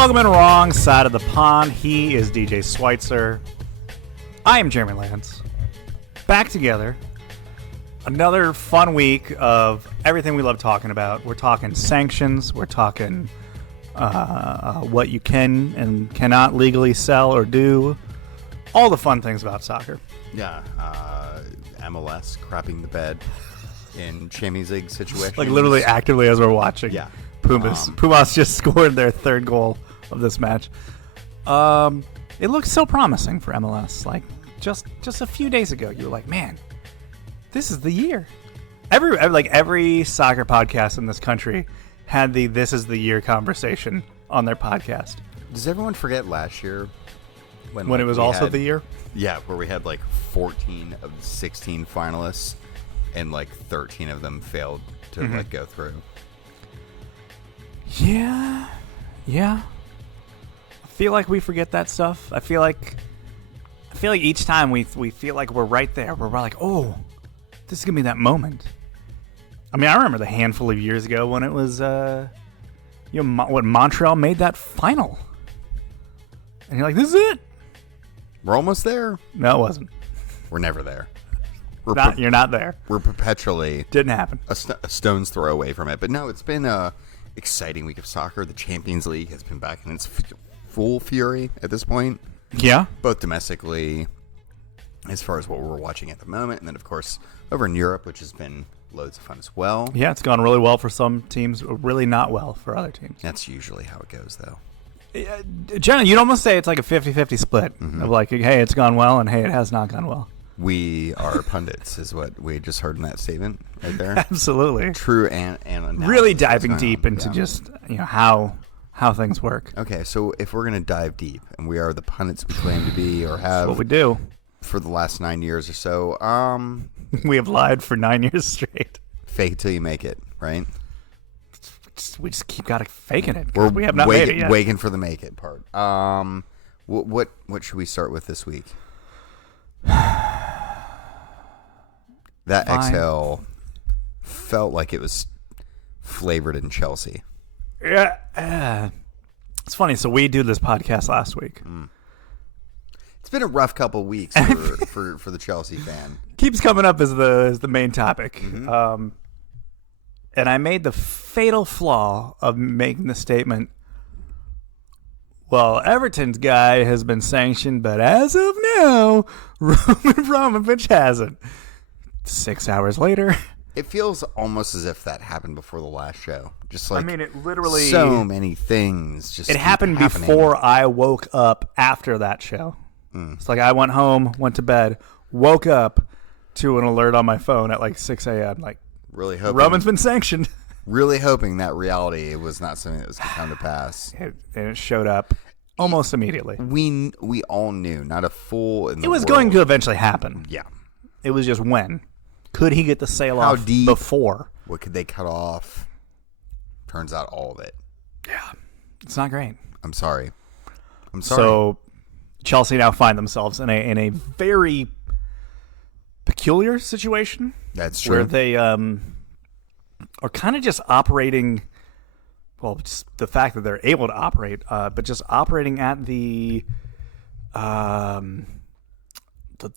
welcome in Wrong Side of the Pond. He is DJ Schweitzer. I am Jeremy Lance. Back together. Another fun week of everything we love talking about. We're talking sanctions. We're talking what you can and cannot legally sell or do. All the fun things about soccer. Yeah. MLS crapping the bed in Champions League situations. Like literally actively as we're watching. Yeah. Pumas just scored their third goal of this match. It looks so promising for MLS. Like just a few days ago, you were like, man, this is the year. Every soccer podcast in this country had the "this is the year" conversation on their podcast. Does everyone forget last year when it was also the year? Yeah, where we had like 14 of the 16 finalists, and like 13 of them failed to go through. Yeah. I feel like we forget that stuff. I feel like each time we feel like we're right there. We're like, oh, this is gonna be that moment. I mean, I remember the handful of years ago when it was, when Montreal made that final, and you're like, this is it. We're almost there. No, it wasn't. We're never there. You're not there. We're perpetually didn't happen. A stone's throw away from it. But no, it's been a exciting week of soccer. The Champions League has been back in its full fury at this point. Yeah, both domestically, as far as what we're watching at the moment, and then of course over in Europe, which has been loads of fun as well. Yeah, it's gone really well for some teams, really not well for other teams. That's usually how it goes, though. Generally, you'd almost say it's like a 50-50 split of like, hey, it's gone well, and hey, it has not gone well. We are pundits, is what we just heard in that statement right there. Absolutely. True and really diving deep into just how things work. Okay, so if we're going to dive deep, and we are the pundits we claim to be or have. That's what we do. For the last 9 years or so. We have lied for 9 years straight. Fake it till you make it, right? We just keep faking it. We have not made it yet. Waiting for the make it part. What should we start with this week? That exhale felt like it was flavored in Chelsea. Yeah. It's funny. So we did this podcast last week. It's been a rough couple weeks for the Chelsea fan. Keeps coming up as the main topic. And I made the fatal flaw of making the statement, well, Everton's guy has been sanctioned, but as of now, Roman Abramovich hasn't. 6 hours later. It feels almost as if that happened before the last show. Just like, I mean, it literally... So many things just it happened before I woke up after that show. It's like I went home, went to bed, woke up to an alert on my phone at like 6 a.m. Like, really hoping Roman's been sanctioned. Really hoping that reality was not something that was going to come to pass. And it showed up almost immediately. We all knew, not a fool in the It was world. going to eventually happen. Yeah. It was just when. Could he get the sail off deep, before? What could they cut off? Turns out all of it. Yeah. It's not great. I'm sorry. So Chelsea now find themselves in a very peculiar situation. That's true. Where they are kind of just operating, well, just the fact that they're able to operate, but just operating at the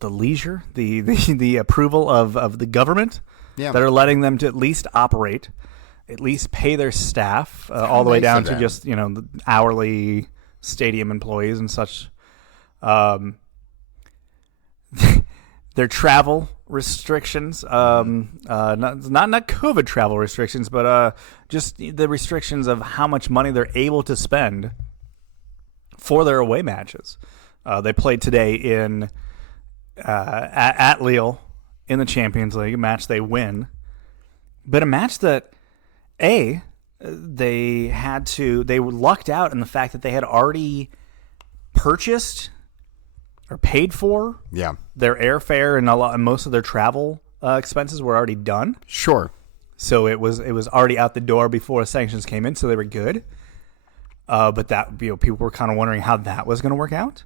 leisure, the approval of the government that are letting them to at least operate, at least pay their staff all the way down to just the hourly stadium employees and such. Their travel restrictions, not COVID travel restrictions, but just the restrictions of how much money they're able to spend for their away matches. They played today in at Lille in the Champions League, a match they win, but a match that they were lucked out in the fact that they had already purchased or paid for their airfare and most of their travel expenses were already done. Sure. So it was already out the door before sanctions came in, so they were good. But that people were kind of wondering how that was going to work out.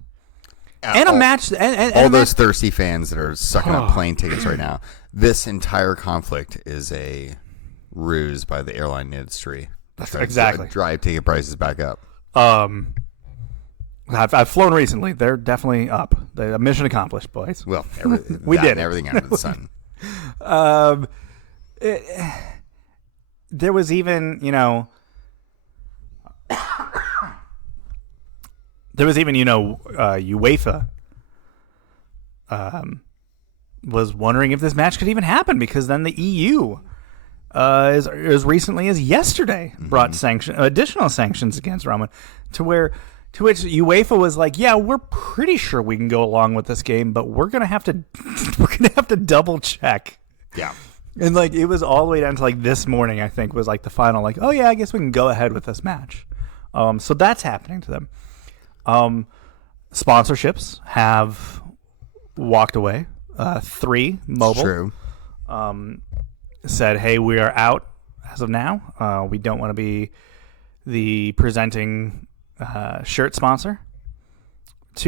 And a match, and all those thirsty fans that are sucking up plane tickets right now. This entire conflict is a ruse by the airline industry. Exactly. Drive ticket prices back up. I've flown recently. They're definitely up. Mission accomplished, boys. Well, we did everything under the sun. There was even, UEFA was wondering if this match could even happen because then the EU, as recently as yesterday, brought additional sanctions against Roman, to which UEFA was like, yeah, we're pretty sure we can go along with this game, but we're gonna have to double check. Yeah. And like it was all the way down to like this morning, I think, was like the final, like, oh yeah, I guess we can go ahead with this match. So that's happening to them. Sponsorships have walked away. 3 Mobile True. Said, hey, we are out as of now. We don't want to be the presenting shirt sponsor.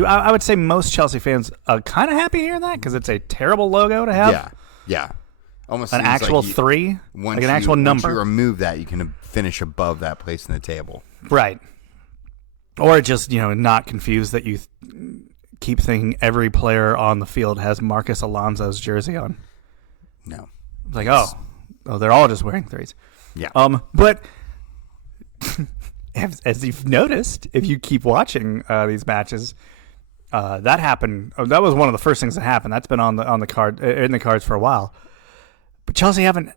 I would say most Chelsea fans are kind of happy hearing that because it's a terrible logo to have. Yeah. Almost an actual like 3, like an actual number. Once you remove that, you can finish above that place in the table. Right. Or just, not confused that you keep thinking every player on the field has Marcus Alonso's jersey on. No. It's like, oh, they're all just wearing 3s. Yeah. But as you've noticed, if you keep watching these matches, that happened. That was one of the first things that happened. That's been on the card in the cards for a while. But Chelsea haven't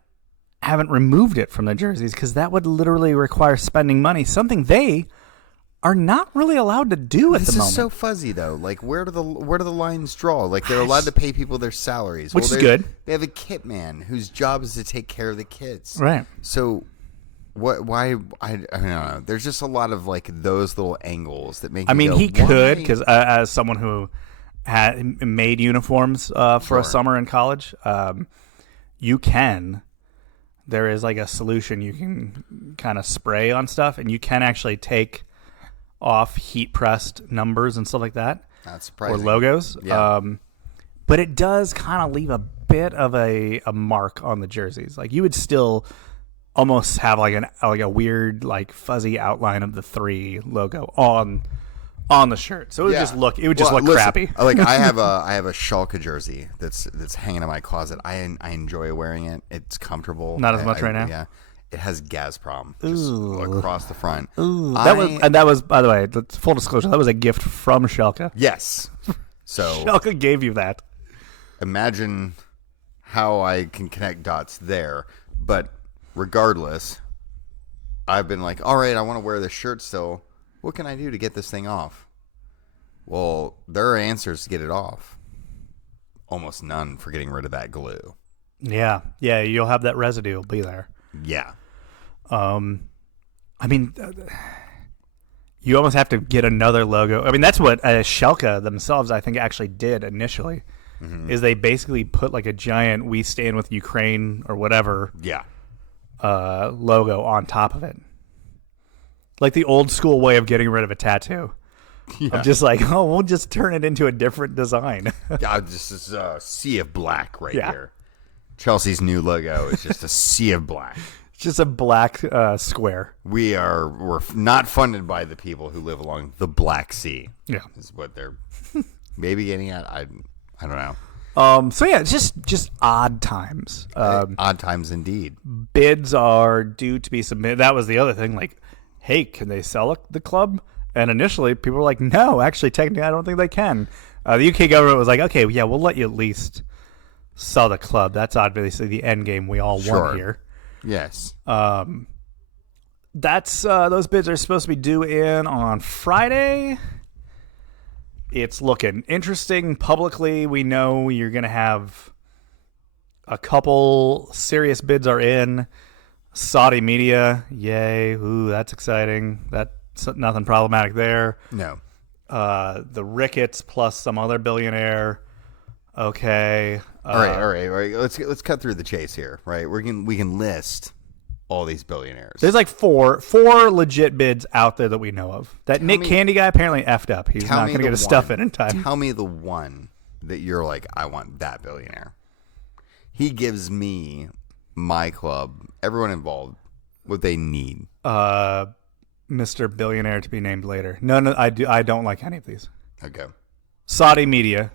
removed it from their jerseys because that would literally require spending money, something they are not really allowed to do at the moment. This is so fuzzy, though. Like, where do the lines draw? Like, they're allowed to pay people their salaries, which is good. They have a kit man whose job is to take care of the kids, right? So, why? I don't know. There's just a lot of like those little angles that make. He could because as someone who had made uniforms for a summer in college, you can. There is like a solution you can kind of spray on stuff, and you can actually take off heat pressed numbers and stuff like that. That's surprising. Or logos. Yeah. But it does kind of leave a bit of a mark on the jerseys. Like you would still almost have like a weird like fuzzy outline of the 3 logo on the shirt. So it would just look crappy. Like I have a Schalke jersey that's hanging in my closet. I enjoy wearing it. It's comfortable. Not as much right now. Yeah. It has Gazprom just across the front. Ooh. That was, by the way, full disclosure, that was a gift from Schalke. Yes. So Schalke gave you that. Imagine how I can connect dots there. But regardless, I've been like, all right, I want to wear this shirt still. What can I do to get this thing off? Well, there are answers to get it off. Almost none for getting rid of that glue. Yeah, you'll have that residue. It'll be there. Yeah. You almost have to get another logo. I mean, that's what Schalke themselves, I think, actually did initially. Mm-hmm. Is they basically put like a giant "We Stand with Ukraine" or whatever logo on top of it. Like the old school way of getting rid of a tattoo. Yeah. I'm just like, we'll just turn it into a different design. This is a sea of black here. Chelsea's new logo is just a sea of black. It's just a black square. We're not funded by the people who live along the Black Sea. Yeah, is what they're maybe getting at. I don't know. So yeah, it's just odd times. Odd times indeed. Bids are due to be submitted. That was the other thing. Like, hey, can they sell the club? And initially, people were like, no, actually, technically, I don't think they can. The UK government was like, okay, yeah, we'll let you at least sell the club. That's obviously the end game we all want here. Yes. That's those bids are supposed to be due in on Friday. It's looking interesting. Publicly, we know you're going to have a couple serious bids are in. Saudi media, yay. Ooh, that's exciting. That's nothing problematic there. No. The Ricketts plus some other billionaire. Okay. All right. Let's cut through the chase here, right? We can list all these billionaires. There's like four legit bids out there that we know of. Nick Candy guy apparently effed up. He's not going to get his stuff in time. Tell me the one that you're like, I want that billionaire. He gives me, my club, everyone involved, what they need. Mr. Billionaire to be named later. No, I don't like any of these. Okay. Saudi media,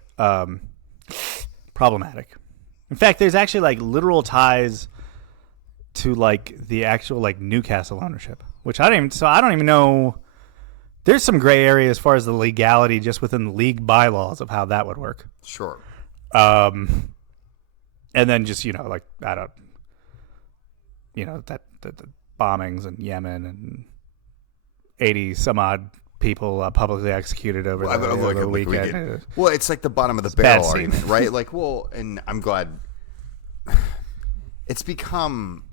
problematic. In fact, there's actually like literal ties to like the actual like Newcastle ownership, which I don't even know. There's some gray area as far as the legality just within the league bylaws of how that would work. Sure. And then just, like, I don't, that the bombings in Yemen and 80 some odd people publicly executed over the weekend. Well, it's like the bottom of the barrel argument, right? Like, well, and I'm glad it's become,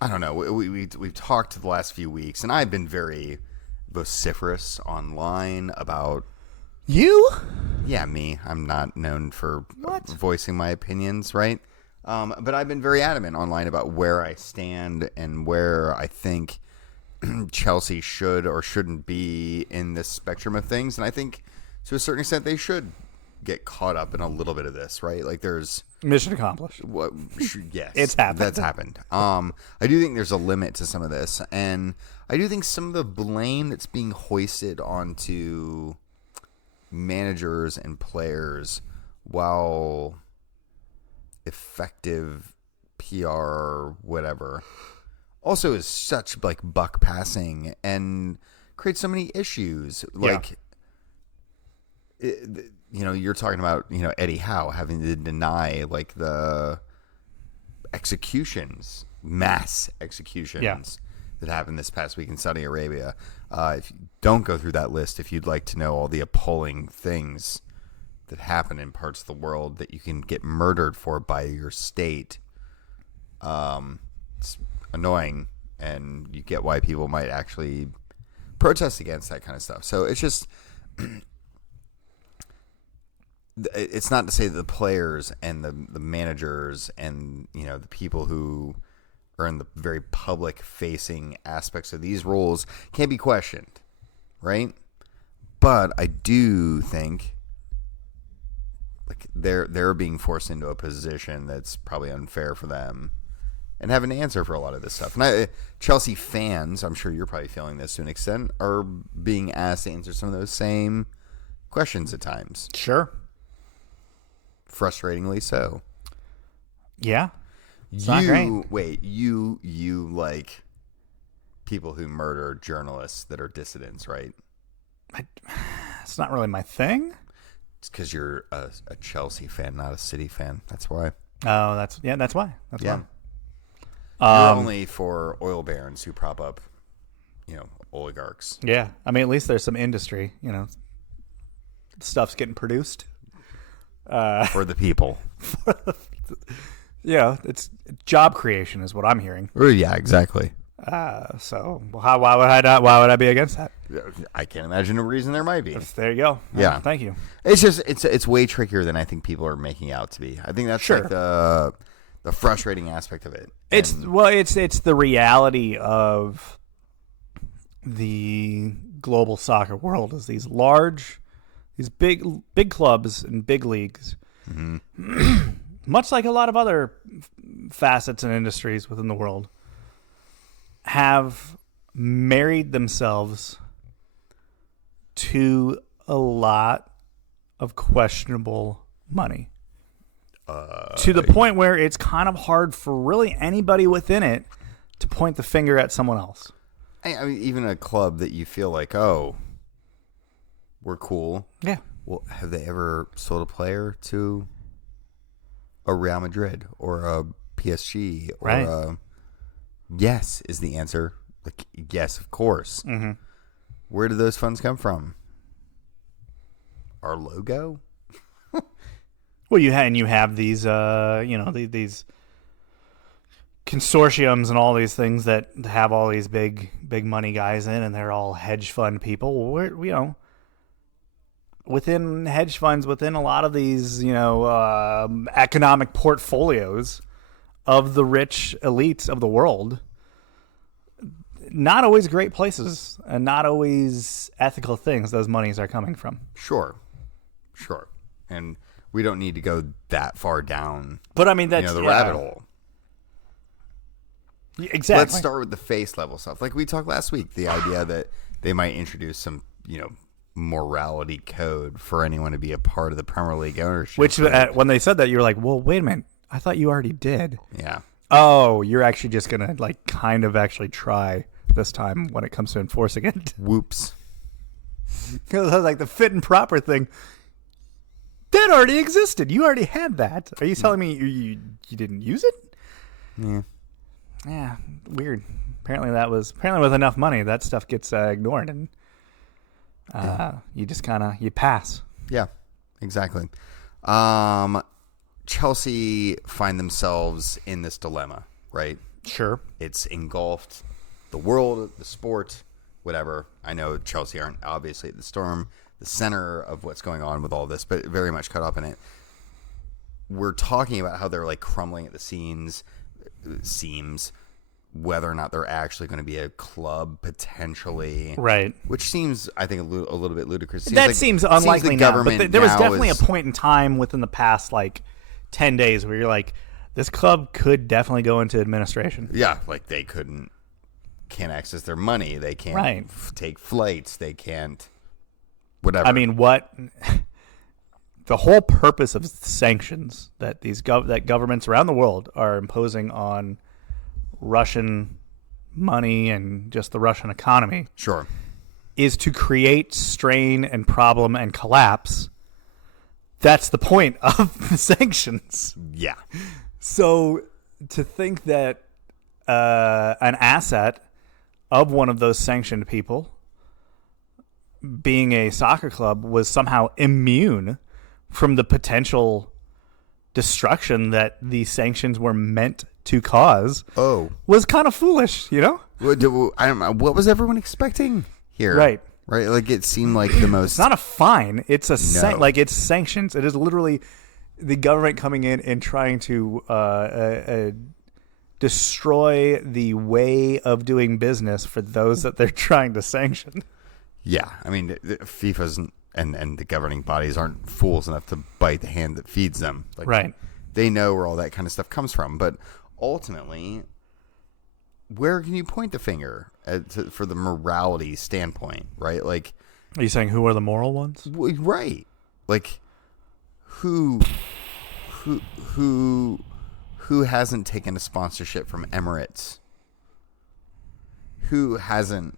I don't know, we've talked the last few weeks, and I've been very vociferous online about you. Yeah, me. I'm not known for voicing my opinions, right? But I've been very adamant online about where I stand and where I think Chelsea should or shouldn't be in this spectrum of things. And I think to a certain extent they should get caught up in a little bit of this, right? Like there's mission accomplished. Yes, it's happened. That's happened. I do think there's a limit to some of this, and I do think some of the blame that's being hoisted onto managers and players, while effective PR, whatever, also is such like buck passing and creates so many issues. Like, you're talking about, Eddie Howe having to deny like the mass executions that happened this past week in Saudi Arabia. If you don't go through that list, if you'd like to know all the appalling things that happen in parts of the world that you can get murdered for by your state, it's annoying, and you get why people might actually protest against that kind of stuff. So it's just, it's not to say that the players and the managers and, the people who are in the very public facing aspects of these roles can't be questioned, right? But I do think like they're being forced into a position that's probably unfair for them and have an answer for a lot of this stuff. And Chelsea fans, I'm sure you're probably feeling this to an extent, are being asked to answer some of those same questions at times. Sure. Frustratingly so. Yeah. It's not great. Wait, you like people who murder journalists that are dissidents, right? It's not really my thing. It's because you're a Chelsea fan, not a City fan. That's why. Oh, that's why. That's why. You're only for oil barons who prop up, oligarchs. Yeah. I mean, at least there's some industry, stuff's getting produced. For the people. Yeah, it's job creation is what I'm hearing. Yeah, exactly. So why would I be against that? I can't imagine a reason there might be. There you go. Yeah. Thank you. It's just it's way trickier than I think people are making out to be. I think that's like the frustrating aspect of it. It's the reality of the global soccer world is these big clubs and big leagues. Mm-hmm. Much like a lot of other facets and industries within the world, have married themselves to a lot of questionable money. To the point where it's kind of hard for really anybody within it to point the finger at someone else. I mean, even a club that you feel like, oh, we're cool. Yeah. Well, have they ever sold a player to a Real Madrid or a PSG or a... Yes is the answer. Like, yes, of course. Mm-hmm. Where do those funds come from? Our logo? Well, you have these, these consortiums and all these things that have all these big money guys in, and they're all hedge fund people. We're, within hedge funds, within a lot of these, economic portfolios of the rich elites of the world, not always great places and not always ethical things those monies are coming from. Sure. And we don't need to go that far down. But I mean, that's the rabbit hole. Exactly. Let's start with the face level stuff. Like we talked last week, the idea that they might introduce some, morality code for anyone to be a part of the Premier League ownership. Which, when they said that, you were like, well, wait a minute. I thought you already did. Yeah. Oh, you're actually just going to, kind of actually try this time when it comes to enforcing it. Whoops. Because I was like, the fit and proper thing, that already existed. You already had that. Are you telling me you didn't use it? Yeah. Yeah, weird. Apparently with enough money, that stuff gets ignored, and you just you pass. Yeah, exactly. Chelsea find themselves in this dilemma, right? Sure. It's engulfed the world, the sport, whatever. I know Chelsea aren't obviously the center of what's going on with all this, but very much caught up in it. We're talking about how they're crumbling at the seams, whether or not they're actually going to be a club potentially, right? Which seems, I think, a little bit ludicrous. Seems unlikely now. But there was definitely a point in time within the past 10 days where you're like, this club could definitely go into administration. Yeah, they can't access their money. They can't take flights. They can't whatever. I mean, the whole purpose of sanctions that that governments around the world are imposing on Russian money and just the Russian economy, sure, is to create strain and problem and collapse. That's the point of the sanctions. Yeah. So to think that an asset of one of those sanctioned people, being a soccer club, was somehow immune from the potential destruction that the sanctions were meant to cause, was kind of foolish, I don't know. What was everyone expecting here? Right. It seemed like the most. It's not a fine. It's it's sanctions. It is literally the government coming in and trying to destroy the way of doing business for those that they're trying to sanction. Yeah, I mean, FIFA's and the governing bodies aren't fools enough to bite the hand that feeds them. Right. They know where all that kind of stuff comes from, but ultimately, where can you point the finger for the morality standpoint, right? Are you saying who are the moral ones? Right. Who hasn't taken a sponsorship from Emirates? Who hasn't,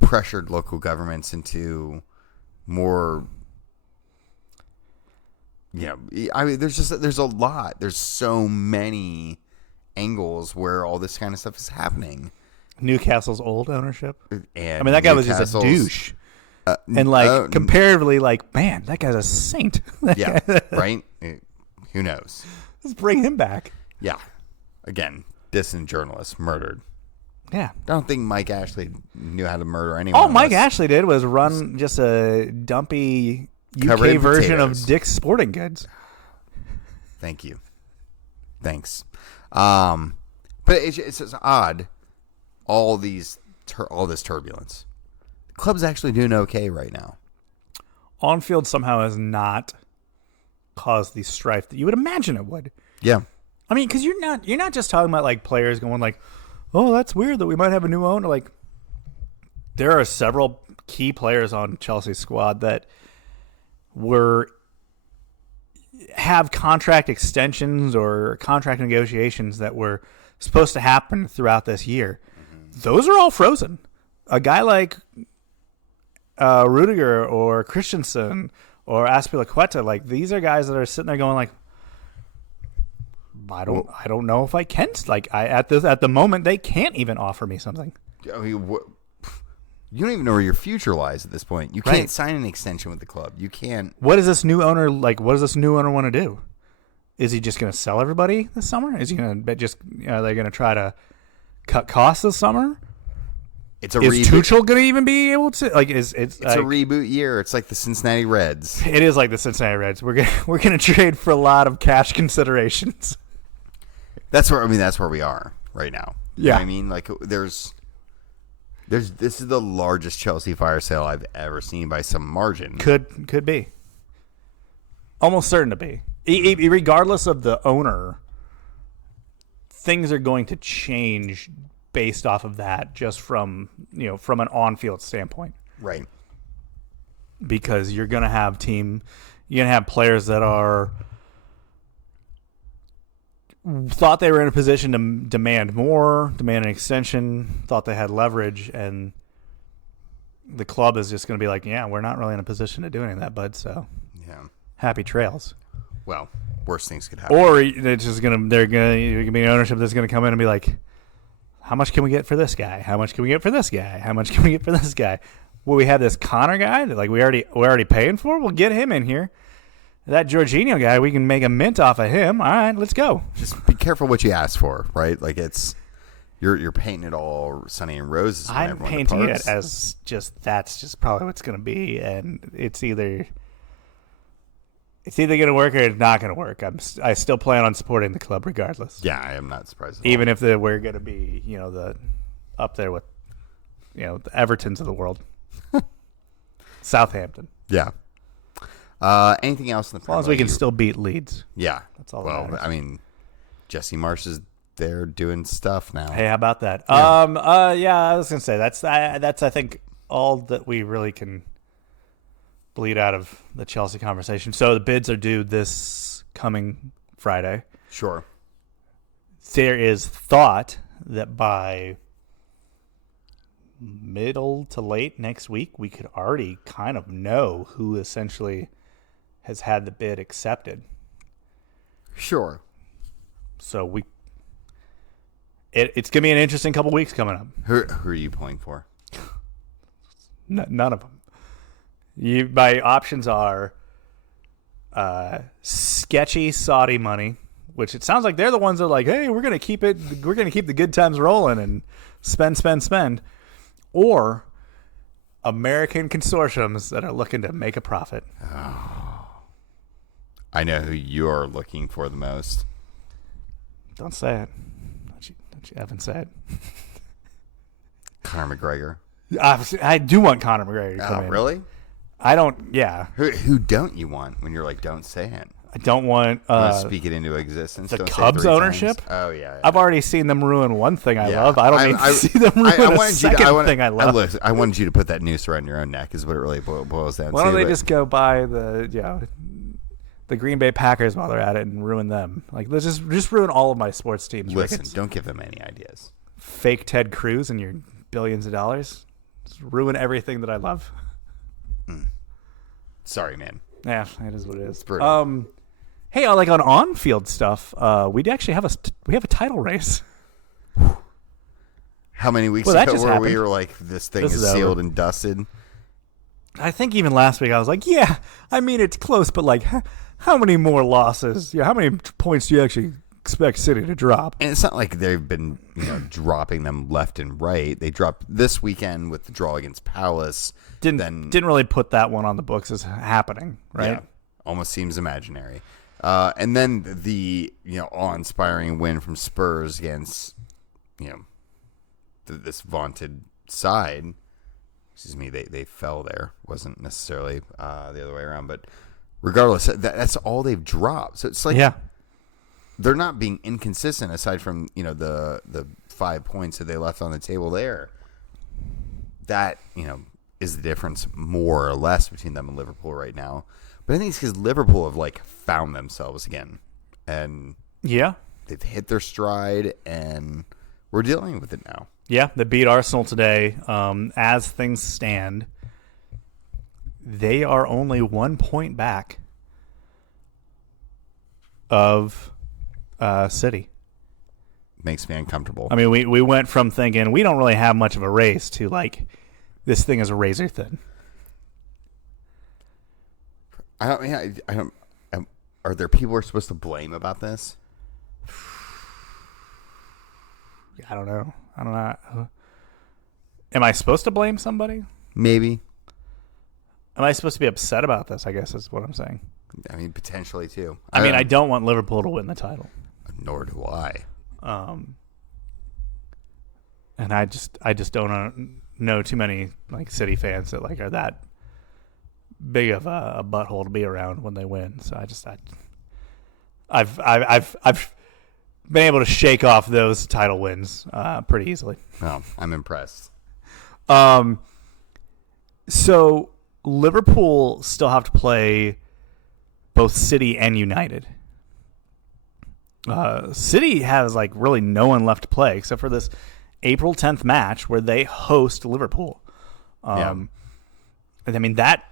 pressured local governments into more? I mean, there's a lot. There's so many angles where all this kind of stuff is happening. Newcastle's old ownership. And I mean, that guy was just a douche. And comparatively, man, that guy's a saint. Yeah, right? Who knows? Let's bring him back. Yeah. Again, dissident journalist murdered. Yeah. I don't think Mike Ashley knew how to murder anyone. All Mike Ashley did was run just a dumpy UK version of Dick's Sporting Goods. Thank you. Thanks. But it's just odd. All this turbulence. The club's actually doing okay right now. On-field somehow has not caused the strife that you would imagine it would. Yeah. I mean, because you're not just talking about players going oh, that's weird that we might have a new owner. There are several key players on Chelsea's squad that have contract extensions or contract negotiations that were supposed to happen throughout this year. Mm-hmm. Those are all frozen. A guy like Rudiger or Christensen or Aspilicueta, these are guys that are sitting there going I don't know if I can. At the moment, they can't even offer me something. I mean, you don't even know where your future lies at this point. You can't sign an extension with the club. You can't. What is this new owner What does this new owner want to do? Is he just going to sell everybody this summer? Is he going to are they going to try to cut costs this summer? Is Tuchel going to even be able to it's a reboot year? It's like the Cincinnati Reds. It is like the Cincinnati Reds. We're going to trade for a lot of cash considerations. That's where we are right now. Yeah. You know what I mean, this is the largest Chelsea fire sale I've ever seen by some margin. Could be. Almost certain to be. Regardless of the owner, things are going to change based off of that, just from from an on-field standpoint, Right. because you're gonna have players that are thought they were in a position to demand an extension, thought they had leverage, and the club is just going to be like, yeah, we're not really in a position to do any of that, bud. So, Yeah. happy trails. Well, worse things could happen. Or it's just you're gonna be an ownership that's going to come in and be like, how much can we get for this guy? How much can we get for this guy? How much can we get for this guy? Well, we have this Connor guy that we're already paying for. We'll get him in here. That Jorginho guy, we can make a mint off of him. All right, let's go. Just be careful what you ask for, right? Like it's you're painting it all sunny and roses. When I'm everyone painting departs. it as that's just probably what it's going to be, and it's either going to work or it's not going to work. I still plan on supporting the club regardless. Yeah, I am not surprised. Even if we're going to be the up there with the Evertons of the world, Southampton. Yeah. Anything else in the As long as we can still beat Leeds. Yeah. That's all that Well, matters. I mean, Jesse Marsh is there doing stuff now. Hey, how about that? Yeah. Yeah, I was gonna say that's I think all that we really can bleed out of the Chelsea conversation. So the bids are due this coming Friday. Sure. There is thought that by middle to late next week, we could already kind of know who essentially has had the bid accepted. Sure. So it's going to be an interesting couple weeks coming up. Who are you pulling for? None of them. My options are sketchy Saudi money, which it sounds like they're the ones that are like, hey, we're going to keep the good times rolling and spend. Or American consortiums that are looking to make a profit. I know who you're looking for the most. Don't say it. Don't you Evan say it. Conor McGregor. I do want Conor McGregor to come in. Really? I don't. Yeah. Who don't you want when you're like, don't say it? I don't want You want to speak it into existence. the Don't say it Cubs 3 ownership? times? Oh yeah. I've already seen them ruin one thing I Yeah. love. I don't need to see them ruin a second thing I love. Listen, I wanted you to put that noose around your own neck. Is what it really boils down to. Why don't they but- just go buy the Green Bay Packers while they're at it and ruin them? Like, let's just ruin all of my sports teams. listen? Ricketts. Don't give them any ideas. Fake Ted Cruz and your billions of dollars. Just ruin everything that I love. Sorry, man. Yeah, it is what it is. brutal. Hey, like on-field stuff, we actually have a title race. How many weeks Well, that ago just were we happened. were like, this thing This is is sealed over. and dusted? I think even last week I was like, yeah, I mean it's close, but like, how many more losses? Yeah, how many points do you actually expect City to drop? And it's not like they've been, dropping them left and right. They dropped this weekend with the draw against Palace. Didn't really put that one on the books as happening, right? Yeah, almost seems imaginary. And then the awe-inspiring win from Spurs against this vaunted side. Excuse me, they fell there. Wasn't necessarily the other way around, but regardless, that's all they've dropped. So it's like they're not being inconsistent aside from the 5 points that they left on the table there. That is the difference more or less between them and Liverpool right now. But I think it's because Liverpool have like found themselves again, and they've hit their stride, and we're dealing with it now. Yeah, they beat Arsenal today. As things stand, they are only 1 point back of City. Makes me uncomfortable. I mean, we went from thinking we don't really have much of a race to like this thing is razor thin. I don't. Are there people we're supposed to blame about this? I don't know. Am I supposed to blame somebody? Maybe. Am I supposed to be upset about this? I guess is what I'm saying. I mean, potentially too. I don't want Liverpool to win the title. Nor do I. And I just don't know too many like City fans that like are that big of a butthole to be around when they win. So I've been able to shake off those title wins pretty easily. Oh, I'm impressed. So Liverpool still have to play both City and United. City has like really no one left to play except for this April 10th match where they host Liverpool. And I mean, that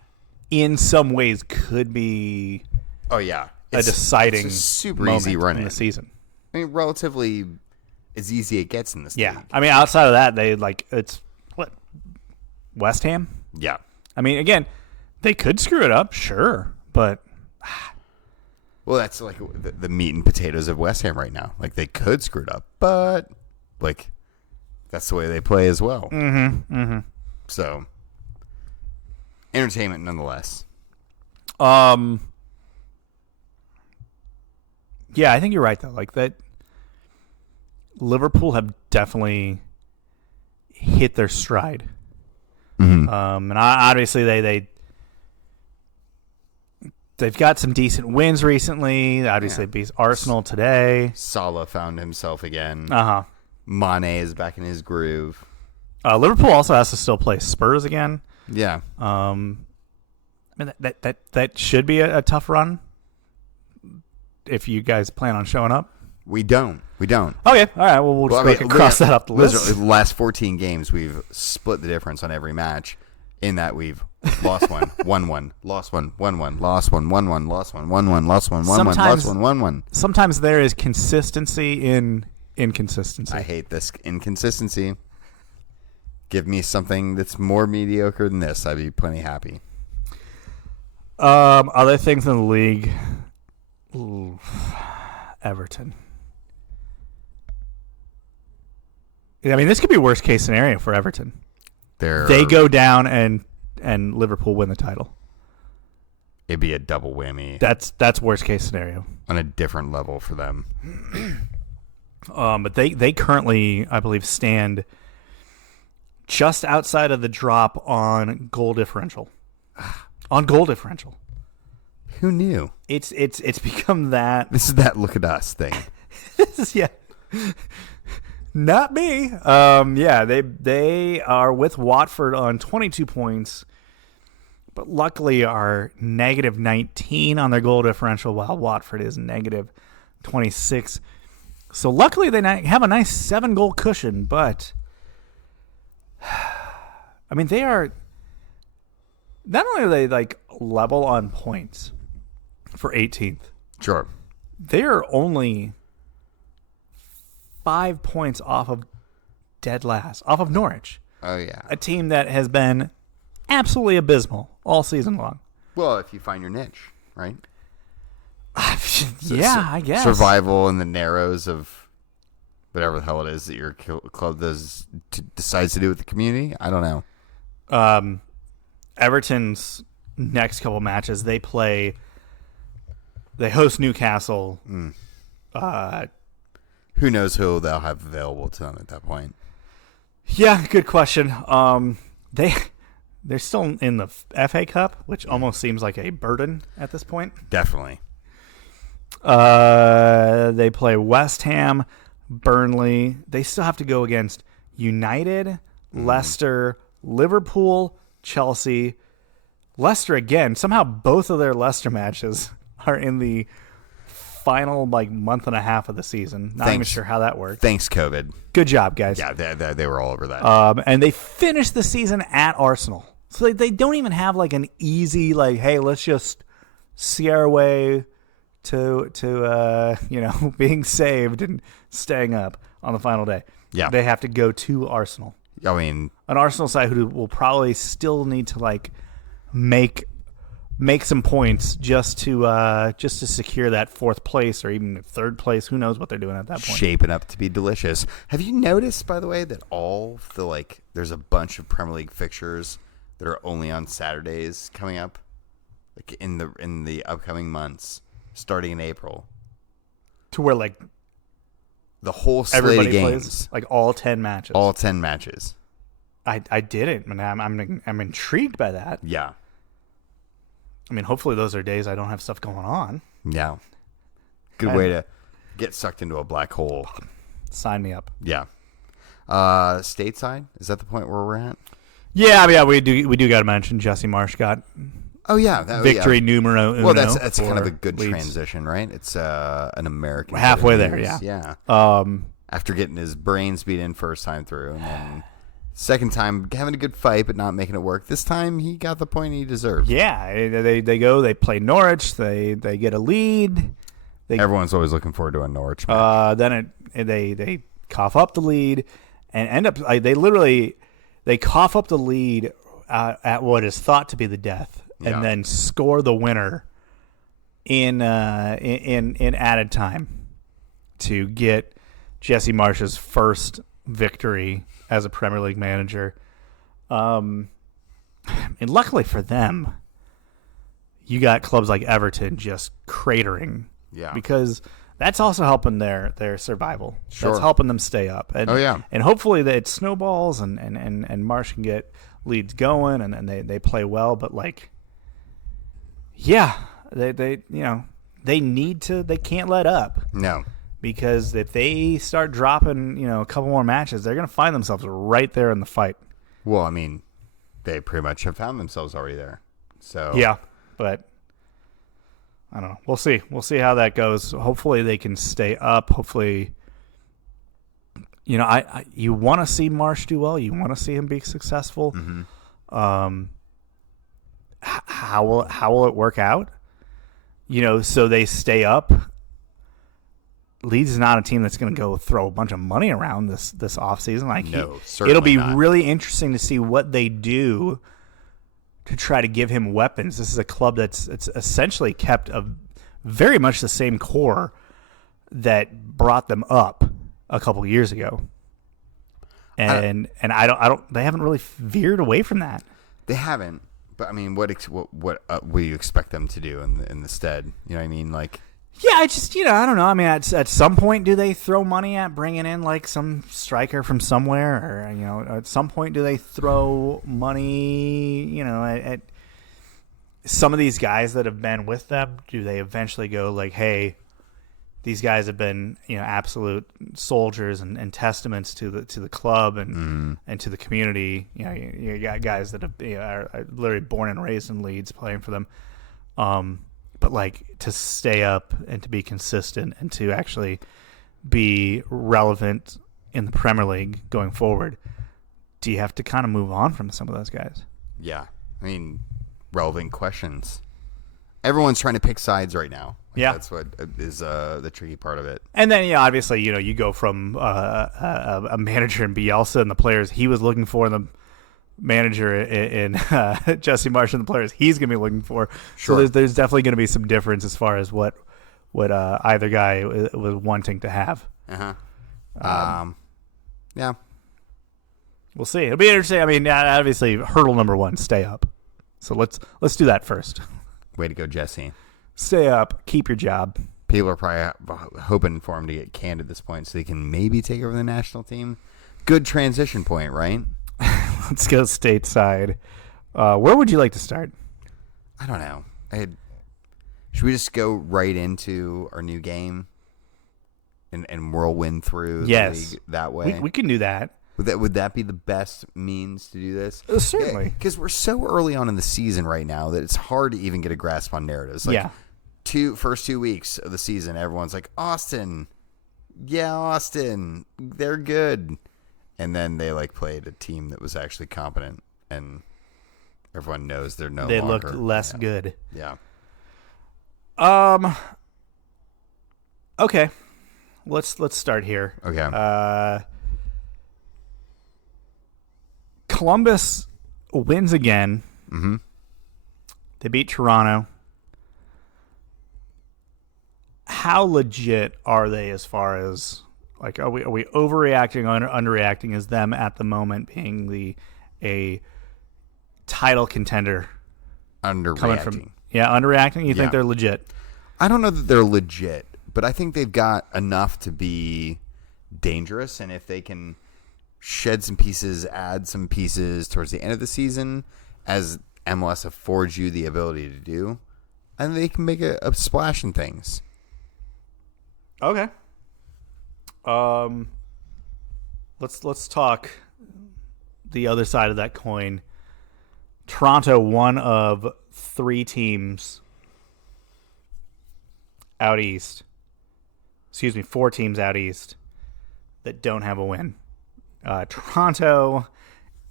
in some ways could be a deciding super easy run in the season. I mean, relatively as easy it gets in this league. I mean, outside of that, it's what, West Ham? Yeah. I mean, again, they could screw it up, sure, but well, that's like the meat and potatoes of West Ham right now. Like, they could screw it up, but like that's the way they play as well. So, entertainment nonetheless. Yeah, I think you're right though. Like that, Liverpool have definitely hit their stride. And obviously they've got some decent wins recently. Obviously, they beat Arsenal today. Salah found himself again. Mane is back in his groove. Liverpool also has to still play Spurs again. Yeah. I mean that should be a tough run. If you guys plan on showing up. We don't. Okay, all right. Well, we'll just cross that up the list. Literally, the last 14 games, we've split the difference on every match. In that we've lost one, won one, lost one, won one, lost one, won one, lost one, won one, lost one, won one, lost one, won one. Sometimes there is consistency in inconsistency. I hate this inconsistency. Give me something that's more mediocre than this. I'd be plenty happy. Other things in the league. Ooh, Everton. I mean, this could be worst case scenario for Everton. They go down and Liverpool win the title. It'd be a double whammy. That's worst case scenario on a different level for them. But they currently, I believe, stand just outside of the drop on goal differential. Who knew? It's become that. This is that look at us thing. Yeah. Not me. Yeah, they are with Watford on 22 points, but luckily are negative 19 on their goal differential, while Watford is negative 26. So luckily they have a nice 7-goal cushion, but I mean, they are not only are they like level on points for 18th. Sure. They are only 5 points off of dead last, off of Norwich. Oh, yeah. A team that has been absolutely abysmal all season long. Well, if you find your niche, right? I guess. Survival in the narrows of whatever the hell it is that your club decides to do with the community. I don't know. Everton's next couple matches, they host Newcastle. Who knows who they'll have available to them at that point? Yeah, good question. They're still in the FA Cup, which almost seems like a burden at this point. Definitely. They play West Ham, Burnley. They still have to go against United, Leicester, Liverpool, Chelsea. Leicester again. Somehow both of their Leicester matches are in the final month and a half of the season. Not even sure how that worked. Thanks, COVID. Good job, guys. Yeah, they were all over that. And they finished the season at Arsenal. So they don't even have an easy hey, let's just see our way to being saved and staying up on the final day. Yeah. They have to go to Arsenal. I mean, an Arsenal side who will probably still need to make some points just to secure that 4th place or even 3rd place. Who knows what they're doing at that point? Shaping up to be delicious. Have you noticed, by the way, that all the there's a bunch of Premier League fixtures that are only on Saturdays coming up, in the upcoming months, starting in April, to where the whole slate of games, plays all 10 matches. All 10 matches. I didn't, and I'm intrigued by that. Yeah. I mean, hopefully those are days I don't have stuff going on. Yeah. Good way to get sucked into a black hole. Sign me up. Yeah. Stateside, is that the point where we're at? Yeah, we do got to mention Jesse Marsh got victory numero uno. Well, that's kind of a good Leeds. transition, right? It's an American. We're halfway there, yeah. After getting his brains beat in first time through, and then second time having a good fight but not making it work. This time he got the point he deserved. Yeah, they play Norwich. They get a lead. Everyone's always looking forward to a Norwich match. Then they cough up the lead and end up they cough up the lead at what is thought to be the death, and then score the winner in added time to get Jesse Marsh's first victory as a Premier League manager. And luckily for them, you got clubs like Everton just cratering. Yeah. Because that's also helping their survival. Sure. That's helping them stay up. And, yeah. And hopefully that it snowballs and Marsh can get leads going and they play well. But they can't let up. No. Because if they start dropping, a couple more matches, they're going to find themselves right there in the fight. Well, I mean, they pretty much have found themselves already there. So yeah, but I don't know. We'll see. We'll see how that goes. Hopefully they can stay up. Hopefully, you want to see Marsh do well. You want to see him be successful. Mm-hmm. How will it work out? So they stay up. Leeds is not a team that's going to go throw a bunch of money around this offseason. No, certainly it'll be not. really interesting to see what they do to try to give him weapons. This is a club it's essentially kept very much the same core that brought them up a couple of years ago, and I don't. They haven't really veered away from that. They haven't. But I mean, what will you expect them to do in the stead? You know what I mean? Yeah, I just, I don't know. I mean, at some point, do they throw money at bringing in, some striker from somewhere? Or, at some point, do they throw money, at some of these guys that have been with them? Do they eventually go, hey, these guys have been, absolute soldiers and testaments to the club and to the community. You got guys that are literally born and raised in Leeds playing for them. But to stay up and to be consistent and to actually be relevant in the Premier League going forward, do you have to kind of move on from some of those guys? Yeah. I mean, relevant questions. Everyone's trying to pick sides right now. Yeah. That's what is the tricky part of it. And then, obviously, you go from a manager in Bielsa and the players he was looking for in the manager in Jesse Marsh and the players he's going to be looking for. Sure. So there's definitely going to be some difference as far as what either guy was wanting to have. Yeah. We'll see. It'll be interesting. I mean, obviously, hurdle number 1, stay up. So let's do that first. Way to go, Jesse. Stay up. Keep your job. People are probably hoping for him to get canned at this point so they can maybe take over the national team. Good transition point, right? Let's go stateside. Where would you like to start? I don't know. Should we just go right into our new game and whirlwind through the league that way? We can do that. Would that be the best means to do this? Certainly. Because we're so early on in the season right now that it's hard to even get a grasp on narratives. First 2 weeks of the season, everyone's like, Austin. Yeah, Austin. They're good. And then they played a team that was actually competent, and everyone knows they're no longer. They looked less good. Yeah. Okay. Let's start here. Okay. Columbus wins again. Mm-hmm. They beat Toronto. How legit are they as far as are we overreacting or underreacting as them at the moment being a title contender? Underreacting. Underreacting? You think they're legit? I don't know that they're legit, but I think they've got enough to be dangerous, and if they can shed some pieces, add some pieces towards the end of the season, as MLS affords you the ability to do, and they can make a splash in things. Okay. Let's talk the other side of that coin. Toronto, one of 3 teams out east. Excuse me, 4 teams out east that don't have a win. Toronto,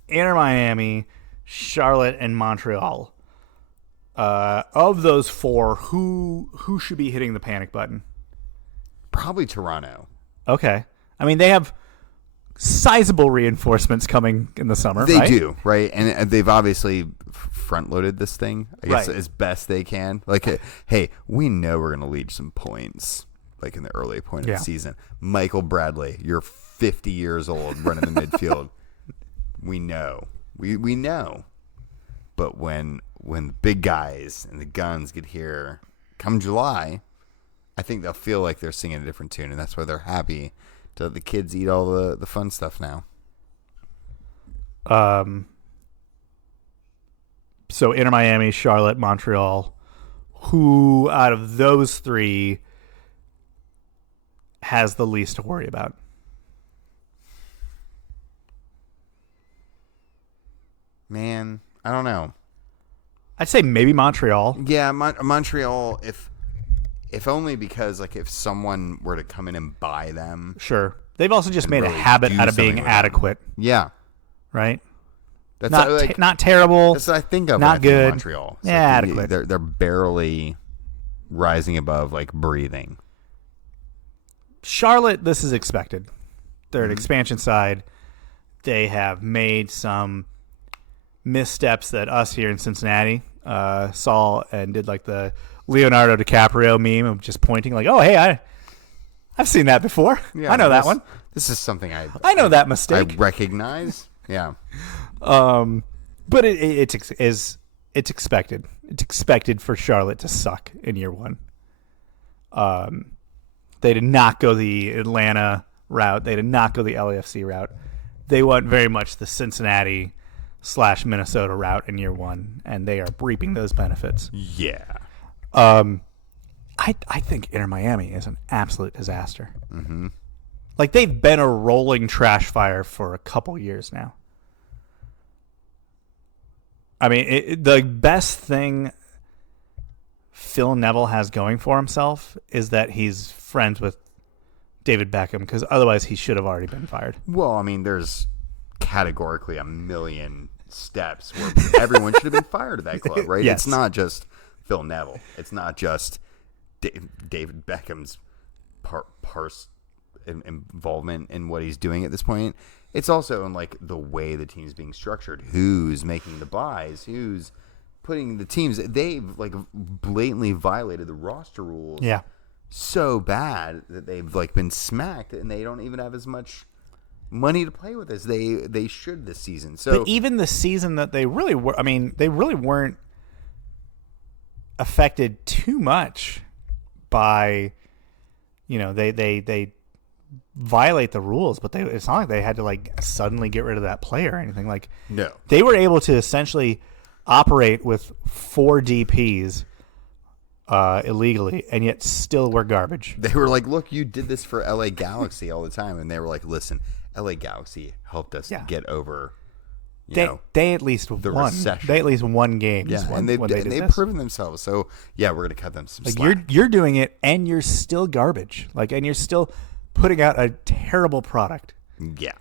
Inter Miami, Charlotte, and Montreal. Of those 4, who should be hitting the panic button? Probably Toronto. Okay. I mean, they have sizable reinforcements coming in the summer, They right? do, right? And they've obviously front-loaded this thing, I guess, Right. as best they can. Like, hey, we know we're going to lead some points, like in the early point of the season. Michael Bradley, you're 50 years old running the midfield. We know. We know. But when the big guys and the guns get here come July, I think they'll feel like they're singing a different tune, and that's why they're happy to let the kids eat all the fun stuff now. So Inter Miami, Charlotte, Montreal. Who out of those 3 has the least to worry about? Man, I don't know. I'd say maybe Montreal. Yeah, Montreal, if only because, like, if someone were to come in and buy them. Sure. They've also just made really a habit do out of being something with them. adequate, Yeah. right? That's Not terrible. That's what I think of not when I think of good. Montreal. It's Yeah, like adequate. They're barely rising above, like, breathing. Charlotte, this is expected. They're an expansion side. They have made some missteps that us here in Cincinnati saw and did, like the Leonardo DiCaprio meme of just pointing like, oh, hey, I've seen that before. Yeah, I know that one. This is something I know that mistake. I recognize. Yeah. But it's expected. It's expected for Charlotte to suck in year 1. They did not go the Atlanta route. They did not go the LAFC route. They went very much the Cincinnati/Minnesota route in year 1, and they are reaping those benefits. Yeah. I think Inter Miami is an absolute disaster. Mm-hmm. Like, they've been a rolling trash fire for a couple years now. I mean, the best thing Phil Neville has going for himself is that he's friends with David Beckham, because otherwise he should have already been fired. Well, I mean, there's categorically a million steps where everyone should have been fired at that club, right? Yes. It's not just Phil Neville. It's not just David Beckham's involvement in what he's doing at this point. It's also in, like, the way the team's being structured. Who's making the buys? Who's putting the teams? They've, like, blatantly violated the roster rules. Yeah. So bad that they've, like, been smacked, and they don't even have as much money to play with as they should this season. So, but even the season that they really were, I mean, they really weren't affected too much by, they violate the rules, but it's not like they had to, like, suddenly get rid of that player or anything. Like, no, they were able to essentially operate with 4 DPs illegally, and yet still were garbage. they were like, look, you did this for LA Galaxy all the time, and they were like, listen, LA Galaxy helped us get over. They at least the won. recession. They at least won games. Yeah, when and they did they've this. proven themselves. So yeah, we're gonna cut them some Like, slack. you're doing it, and you're still garbage. Like, and you're still putting out a terrible product. Yeah,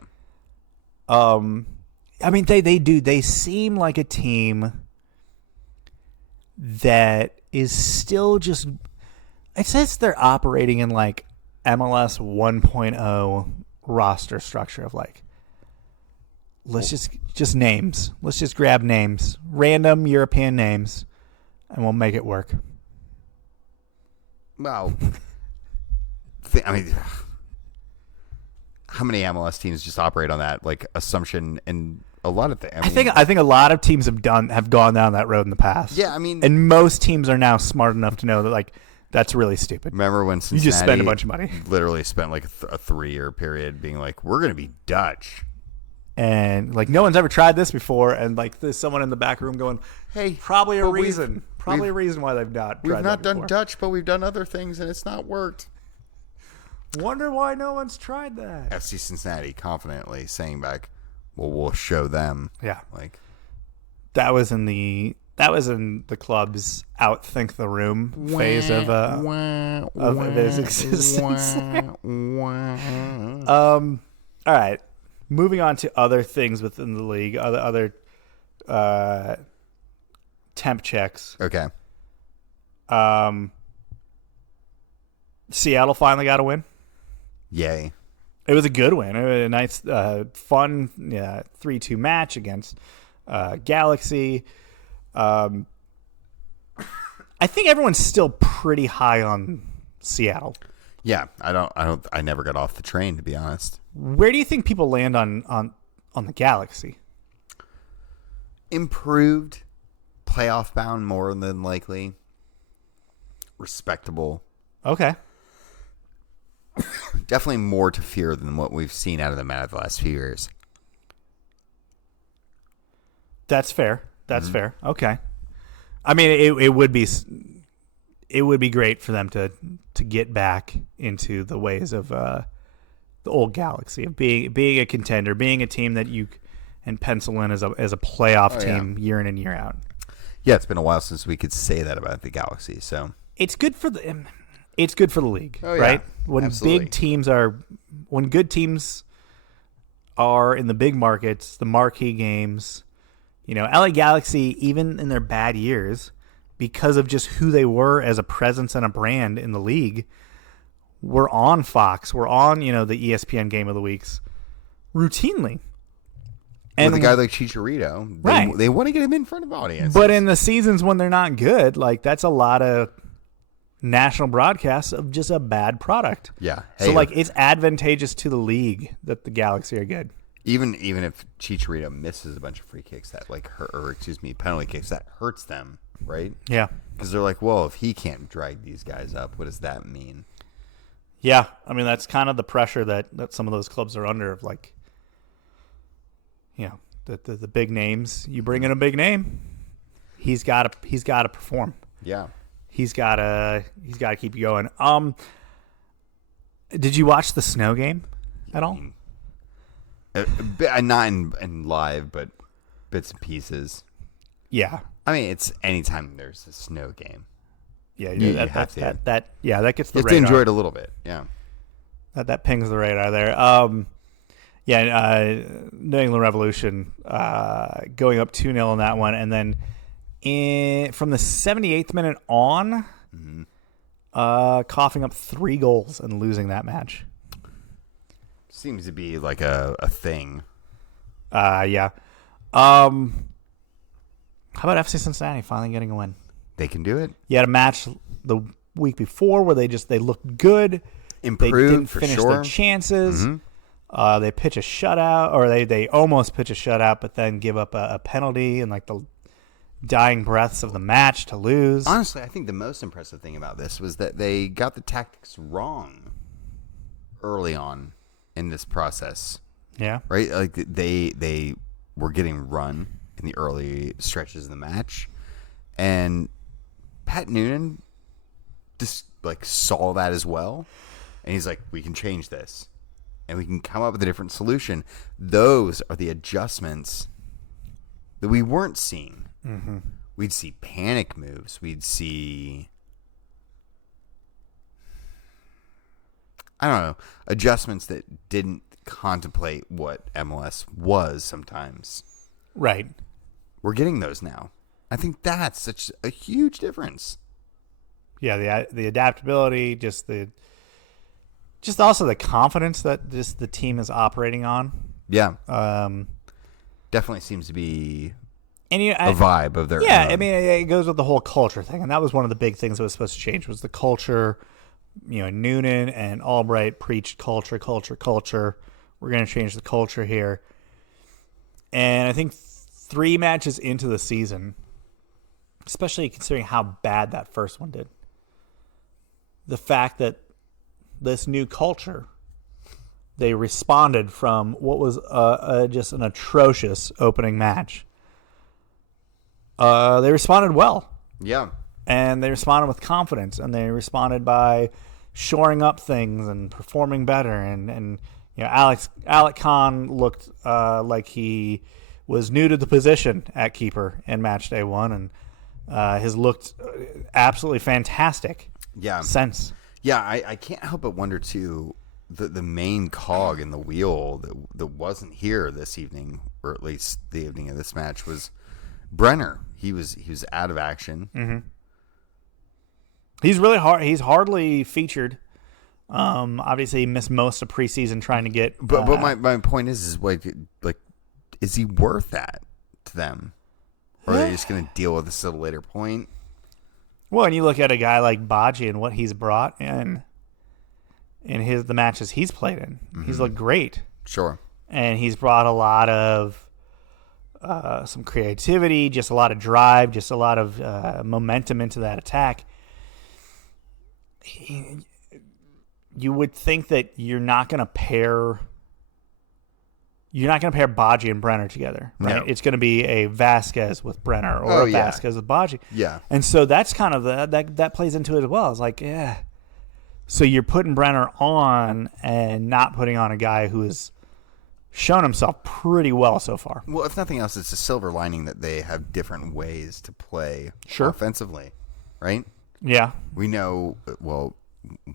I mean, they seem like a team that is still just. It says they're operating in, like, MLS 1.0 roster structure of, like, let's just names. Let's just grab names, random European names, and we'll make it work. well, I mean, how many MLS teams just operate on that, like, assumption? And a lot of things. I think a lot of teams have gone down that road in the past. Yeah, I mean, and most teams are now smart enough to know that, like, that's really stupid. remember when Cincinnati You just spend a bunch of money, literally spent like a 3-year period being like, we're gonna be Dutch. and, like, no one's ever tried this before, and, like, there's someone in the back room going, Hey, probably a but reason why they've not. We've tried not that done before. Dutch, but we've done other things, and it's not worked. Wonder why no one's tried that. FC Cincinnati confidently saying back, "Well, we'll show them." Yeah, Like that was in the club's outthink the room phase of his existence. All right, moving on to other things within the league, other temp checks. Okay. Seattle finally got a win. Yay. It was a good win. It was a nice, fun 3-2 match against Galaxy. I think everyone's still pretty high on Seattle. Yeah, I never got off the train, to be honest. Where do you think people land on the Galaxy? Improved, playoff bound more than likely. Respectable. Okay. Definitely more to fear than what we've seen out of them out of the last few years. That's fair. That's fair. Okay. I mean, it would be great for them to get back into the ways of the old Galaxy, of being a contender, being a team that you and pencil in as a playoff team year in and year out. Yeah, it's been a while since we could say that about the Galaxy. So it's good for the league, Oh, yeah. right? When Absolutely. when good teams are in the big markets, the marquee games. You know, LA Galaxy, even in their bad years, because of just who they were as a presence and a brand in the league, were on Fox. We're on, the ESPN Game of the Weeks routinely. with a guy like Chicharito, Right. they want to get him in front of audiences. But in the seasons when they're not good, like that's a lot of national broadcasts of just a bad product. Yeah. So like it's advantageous to the league that the Galaxy are good. Even if Chicharito misses a bunch of free kicks that penalty kicks that hurts them, right? Yeah. Because they're like, well, if he can't drag these guys up, what does that mean? Yeah. I mean, that's kind of the pressure that some of those clubs are under of like, the big names. You bring in a big name, he's got to perform. Yeah. He's got to keep going. Did you watch the snow game at all? Not in live, but bits and pieces. Yeah. I mean, it's anytime there's a snow game. Yeah, You that have to. that gets the You have radar. to enjoy it a little bit. Yeah. That pings the radar there. New England Revolution going up 2-0 in that one, and then from the 78th minute on, coughing up 3 goals and losing that match. Seems to be like a thing. Yeah. How about FC Cincinnati finally getting a win? They can do it. You had a match the week before where they looked good. Improved, they didn't for finish sure. their chances. They pitch a shutout, or they almost pitch a shutout, but then give up a penalty in like the dying breaths of the match to lose. Honestly, I think the most impressive thing about this was that they got the tactics wrong early on in this process. Yeah. Right? Like they were getting run in the early stretches of the match, and Pat Noonan just like saw that as well, and he's like, we can change this and we can come up with a different solution. Those are the adjustments that we weren't seeing. We'd see panic moves. We'd see, I don't know, adjustments that didn't contemplate what MLS was sometimes. Right. We're getting those now. I think that's such a huge difference. Yeah, the adaptability, just also the confidence that just the team is operating on. Yeah. Um, Definitely seems to be and a vibe of their Yeah, own. I mean, it goes with the whole culture thing, and that was one of the big things that was supposed to change was the culture. Noonan and Albright preached culture. We're going to change the culture here. And I think 3 matches into the season, especially considering how bad that first one did, the fact that this new culture, they responded from what was just an atrocious opening match. They responded well. Yeah. And they responded with confidence, and they responded by shoring up things and performing better. And Alec Khan looked like he was new to the position at keeper in match day 1, and has looked absolutely fantastic. Yeah. Since. Yeah, I can't help but wonder too. The main cog in the wheel that wasn't here this evening, or at least the evening of this match, was Brenner. He was out of action. Mm-hmm. He's really hard. He's hardly featured. Obviously, he missed most of preseason trying to get. But my point is like, is he worth that to them, or are they just going to deal with this at a later point? Well, and you look at a guy like Baji and what he's brought in the matches he's played in. Mm-hmm. He's looked great. Sure. And he's brought a lot of some creativity, just a lot of drive, just a lot of momentum into that attack. You would think that you're not going to pair Baji and Brenner together, right? No. It's going to be a Vasquez with Brenner or Vasquez with Baji. Yeah. And so that's kind of that plays into it as well. It's like, yeah. So you're putting Brenner on and not putting on a guy who has shown himself pretty well so far. Well, if nothing else, it's a silver lining that they have different ways to play offensively, right? Yeah. We know, well,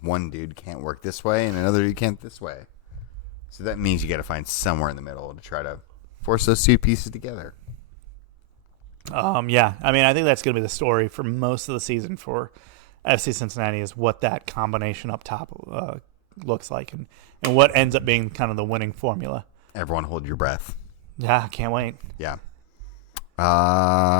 one dude can't work this way and another dude can't this way. So that means you got to find somewhere in the middle to try to force those two pieces together. Yeah. I mean, I think that's going to be the story for most of the season for FC Cincinnati, is what that combination up top looks like, and what ends up being kind of the winning formula. Everyone hold your breath. Yeah, can't wait. Yeah.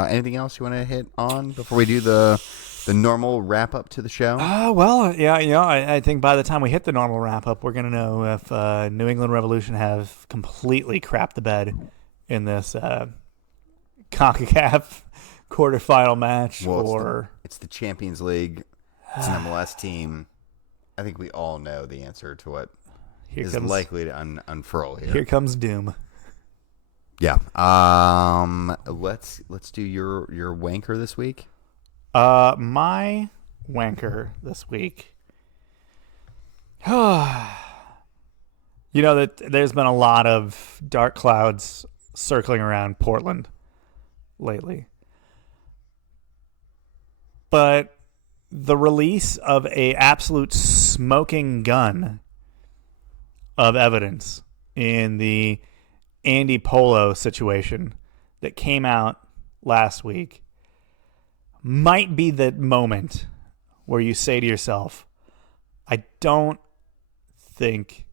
Anything else you want to hit on before we do the normal wrap up to the show? Well, yeah, I think by the time we hit the normal wrap up, we're going to know if New England Revolution have completely crapped the bed in this CONCACAF quarterfinal match, or it's the Champions League. It's an MLS team. I think we all know the answer to what is likely to unfurl here. Here comes doom. Yeah. Let's do your wanker this week. My wanker this week. That there's been a lot of dark clouds circling around Portland lately. But the release of a absolute smoking gun of evidence in the Andy Polo situation that came out last week might be the moment where you say to yourself, I don't think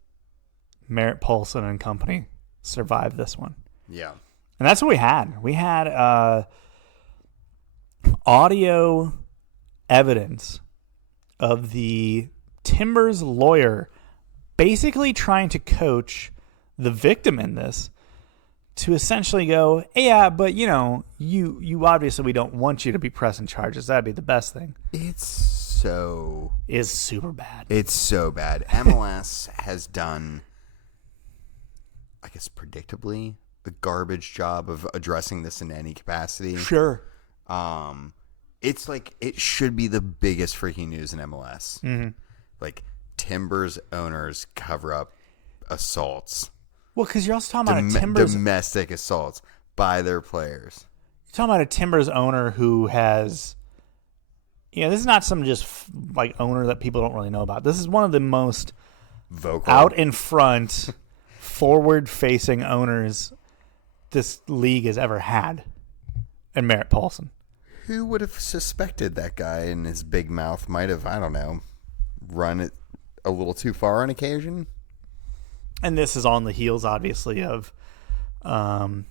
Merritt Paulson and company survived this one. Yeah. And that's what we had. We had audio evidence of the Timbers lawyer basically trying to coach the victim in this to essentially go, hey, yeah, but you obviously, we don't want you to be pressing charges. That'd be the best thing. Is super bad. It's so bad. MLS has done, I guess, predictably, a garbage job of addressing this in any capacity. Sure. It's like it should be the biggest freaking news in MLS. Mm-hmm. Like Timbers owners cover up assaults. Well, because you're also talking about a Timbers domestic assaults by their players. You're talking about a Timbers owner who has, this is not some just like owner that people don't really know about. This is one of the most vocal, out in front, forward-facing owners this league has ever had, and Merritt Paulson. Who would have suspected that guy in his big mouth might have, I don't know, run it a little too far on occasion? And this is on the heels, obviously, of, the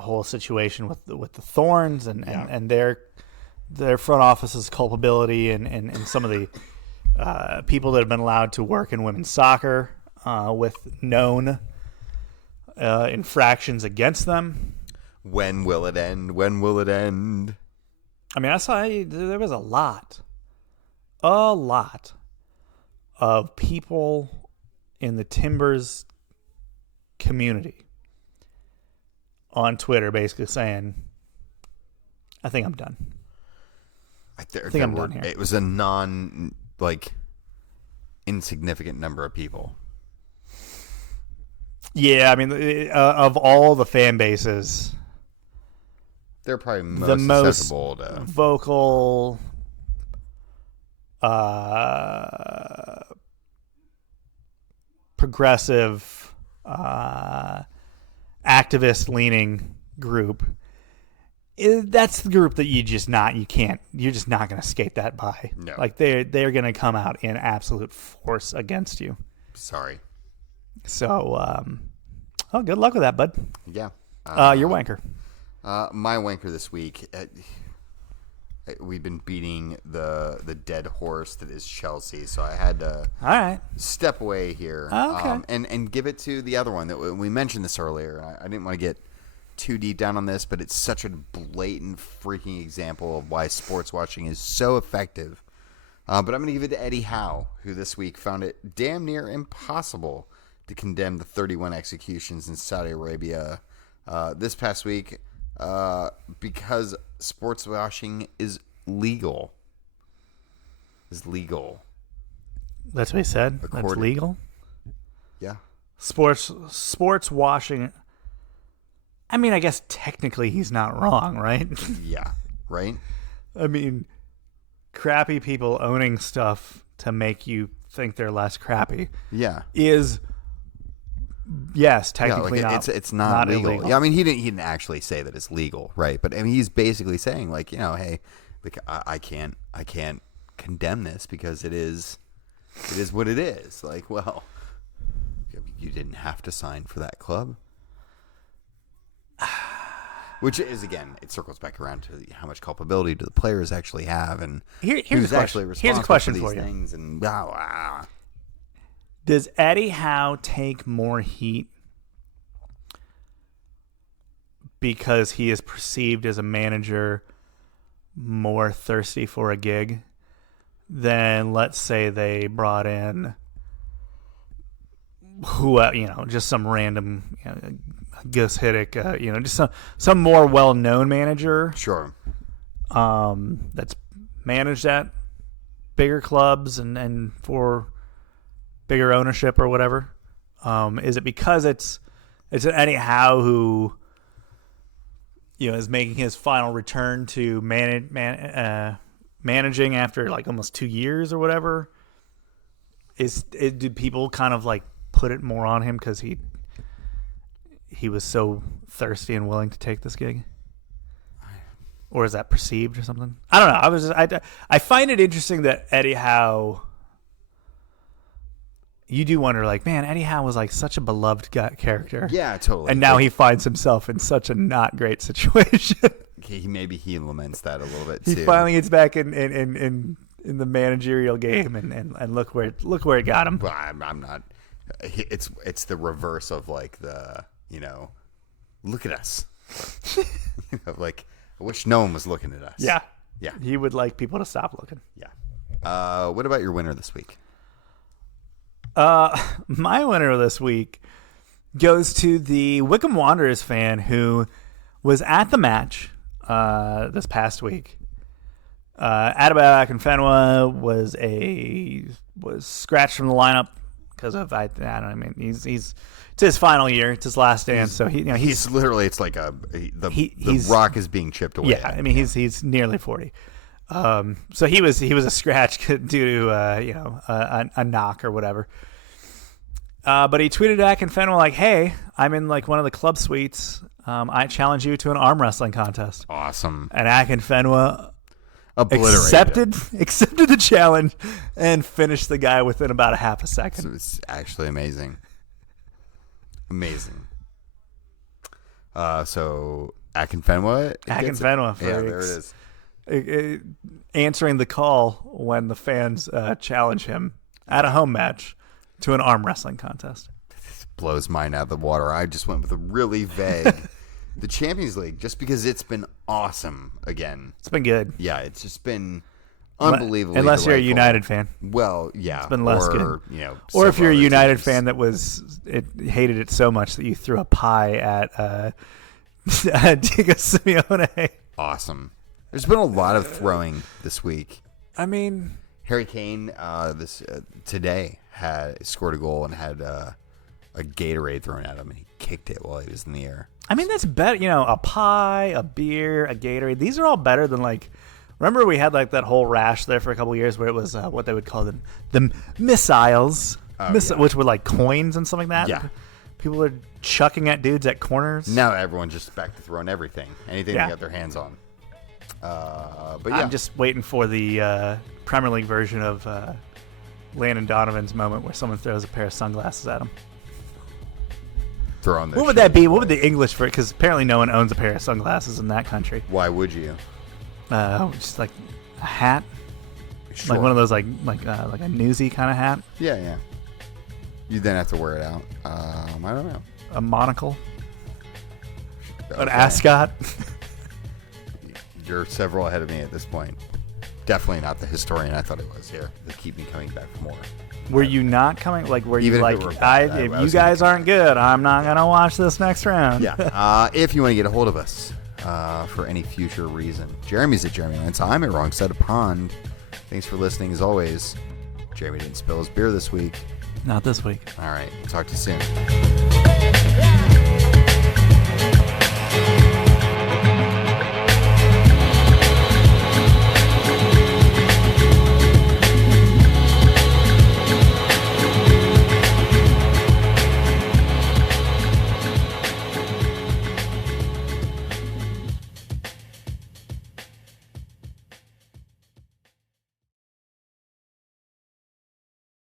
whole situation with the Thorns and their front office's culpability and some of the people that have been allowed to work in women's soccer with known infractions against them. When will it end? When will it end? I mean, I saw there was a lot of people in the Timbers community on Twitter basically saying, I think I'm done. I think I'm done here. It was a insignificant number of people. Yeah, I mean, of all the fan bases, they're probably the most susceptible to vocal, progressive, activist-leaning group. That's the group that you're just not going to skate that by. No. Like they're going to come out in absolute force against you. Sorry. So, good luck with that, bud. Yeah. Your wanker. My wanker this week. We've been beating the dead horse that is Chelsea, so I had to step away here. Okay. And give it to the other one that we mentioned this earlier. I didn't want to get too deep down on this, but it's such a blatant freaking example of why sports watching is so effective. But I'm going to give it to Eddie Howe, who this week found it damn near impossible to condemn the 31 executions in Saudi Arabia this past week because sports washing is legal. That's what he said. That's legal. Yeah. Sports washing. I mean, I guess technically he's not wrong, right? Yeah. Right. I mean, crappy people owning stuff to make you think they're less crappy. Yeah. Is. Yes, technically it's not legal. illegal. Yeah, I mean he didn't actually say that it's legal, right? But I mean he's basically saying hey, I can't condemn this because it is what it is. Like, well, you didn't have to sign for that club. Which is, again, it circles back around to how much culpability do the players actually have, and who's actually responsible for these things, and blah, blah. Does Eddie Howe take more heat because he is perceived as a manager more thirsty for a gig than, let's say, they brought in just some random Gus Hiddink, just some more well-known manager? Sure. That's managed at bigger clubs and for bigger ownership or whatever? Is it because it's an Eddie Howe who is making his final return to managing after like almost 2 years or whatever? Do people kind of like put it more on him because he was so thirsty and willing to take this gig? Or is that perceived or something? I don't know. I find it interesting that Eddie Howe. You do wonder, like, man, Eddie Howe was like such a beloved character. Yeah, totally. And now he finds himself in such a not great situation. Maybe he laments that a little bit too. He finally gets back in the managerial game, and look where it got him. Well, I'm not. It's the reverse of like the look at us. Like, I wish no one was looking at us. Yeah. Yeah. He would like people to stop looking. Yeah. What about your winner this week? My winner this week goes to the Wycombe Wanderers fan who was at the match this past week. Adebayo Akinfenwa was scratched from the lineup because of I don't know. I mean, it's his final year. It's his last dance. So he's literally, it's like the rock is being chipped away. Yeah, I mean he's nearly 40. So he was a scratch due to a knock or whatever. But he tweeted at Akinfenwa like, "Hey, I'm in like one of the club suites. I challenge you to an arm wrestling contest." Awesome. And Akinfenwa accepted the challenge and finished the guy within about a half a second. So it's actually amazing. Amazing. So Akinfenwa. Akinfenwa. Yeah, there it is. Answering the call when the fans challenge him at a home match to an arm wrestling contest. This blows mine out of the water. I just went with a really vague the Champions League just because it's been awesome again. It's been good. Yeah, it's just been unbelievably unless you're a delightful. United fan. Well, yeah. It's been less good. Or if you're a United fan that hated it so much that you threw a pie at Diego Simeone. Awesome. There's been a lot of throwing this week. I mean, Harry Kane today scored a goal and had a Gatorade thrown at him, and he kicked it while he was in the air. I mean, that's better. You know, a pie, a beer, a Gatorade. These are all better than like. Remember, we had like that whole rash there for a couple of years where it was what they would call the missiles, which were like coins and stuff like that. Yeah. People are chucking at dudes at corners. Now everyone's just back to throwing anything they got their hands on. But yeah. I'm just waiting for the Premier League version of Landon Donovan's moment where someone throws a pair of sunglasses at him. What would that be? What would the English for it? Because apparently no one owns a pair of sunglasses in that country. Why would you? Just like a hat, Sure. like one of those like a newsy kind of hat. Yeah. You then have to wear it out. I don't know. A monocle, Okay. an ascot. You're several ahead of me at this point. Definitely not the historian I thought it was here. They keep me coming back for more. Were you not coming? Like, were Even you if like, it were bad, if I you was guys gonna- aren't good, I'm not gonna watch this next round. Yeah. If you want to get a hold of us for any future reason, Jeremy's at Jeremy Lance. I'm at Wrong Side of Pond. Thanks for listening as always. Jeremy didn't spill his beer this week. Not this week. All right. Talk to you soon.